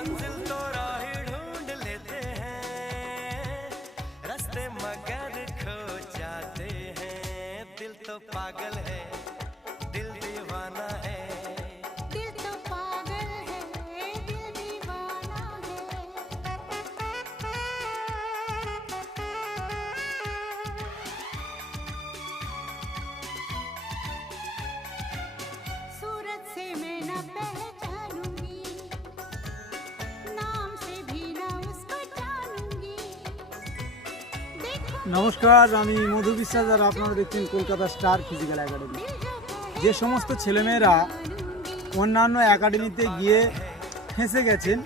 मंजिल तो राही ढूंढ लेते हैं, रास्ते मगर खो जाते हैं। दिल तो पागल है, दिल दीवाना है। दिल तो पागल है, दिल दीवाना है। सूरत से मैं न पहचानूंगी, नाम से भी न उसको जानूंगी। देखो নমস্কার, আমি মধু বিশ্বাস আর আপনারা দেখছেন কলকাতা স্টার ফিজিক্যাল একাডেমি। যে সমস্ত ছেলেমেয়েরা অন্যান্য একাডেমিতে গিয়ে ফেঁসে গেছেন,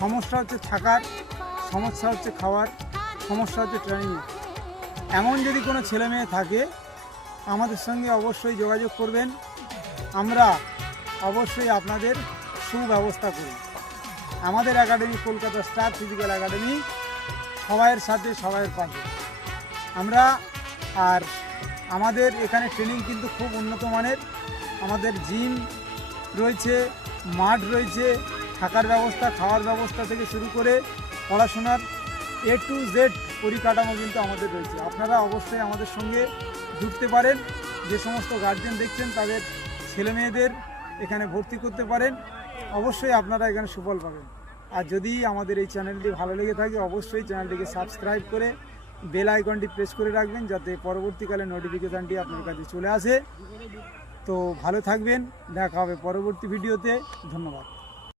সমস্যা হচ্ছে থাকার, সমস্যা হচ্ছে খাওয়ার, সমস্যা হচ্ছে ট্রেনিংয়ে, এমন যদি কোনো ছেলেমেয়ে থাকে আমাদের সঙ্গে অবশ্যই যোগাযোগ করবেন। আমরা অবশ্যই আপনাদের সুব্যবস্থা করি। আমাদের academy Kolkata star physical academy সবাইয়ের সাথে সবাইয়ের পাশে আমরা। আর আমাদের এখানে ট্রেনিং কিন্তু খুব উন্নত মানের। আমাদের জিম রয়েছে, মাঠ রয়েছে, থাকার ব্যবস্থা, খাওয়ার ব্যবস্থা থেকে শুরু করে পড়াশোনার A to Z পরিকাঠামো কিন্তু আমাদের রয়েছে। আপনারা অবশ্যই আমাদের সঙ্গে জুড়তে পারেন। যে সমস্ত গার্জেন দেখছেন তাদের ছেলেমেয়েদের এখানে ভর্তি করতে পারেন। অবশ্যই আপনারা এখানে সুফল পাবেন। আর যদি আমাদের এই চ্যানেলটি ভালো লেগে থাকে অবশ্যই চ্যানেলটিকে সাবস্ক্রাইব করে বেল আইকনটি প্রেস করে রাখবেন, যাতে পরবর্তীকালে নোটিফিকেশানটি আপনার কাছে চলে আসে। তো ভালো থাকবেন, দেখা হবে পরবর্তী ভিডিওতে। ধন্যবাদ।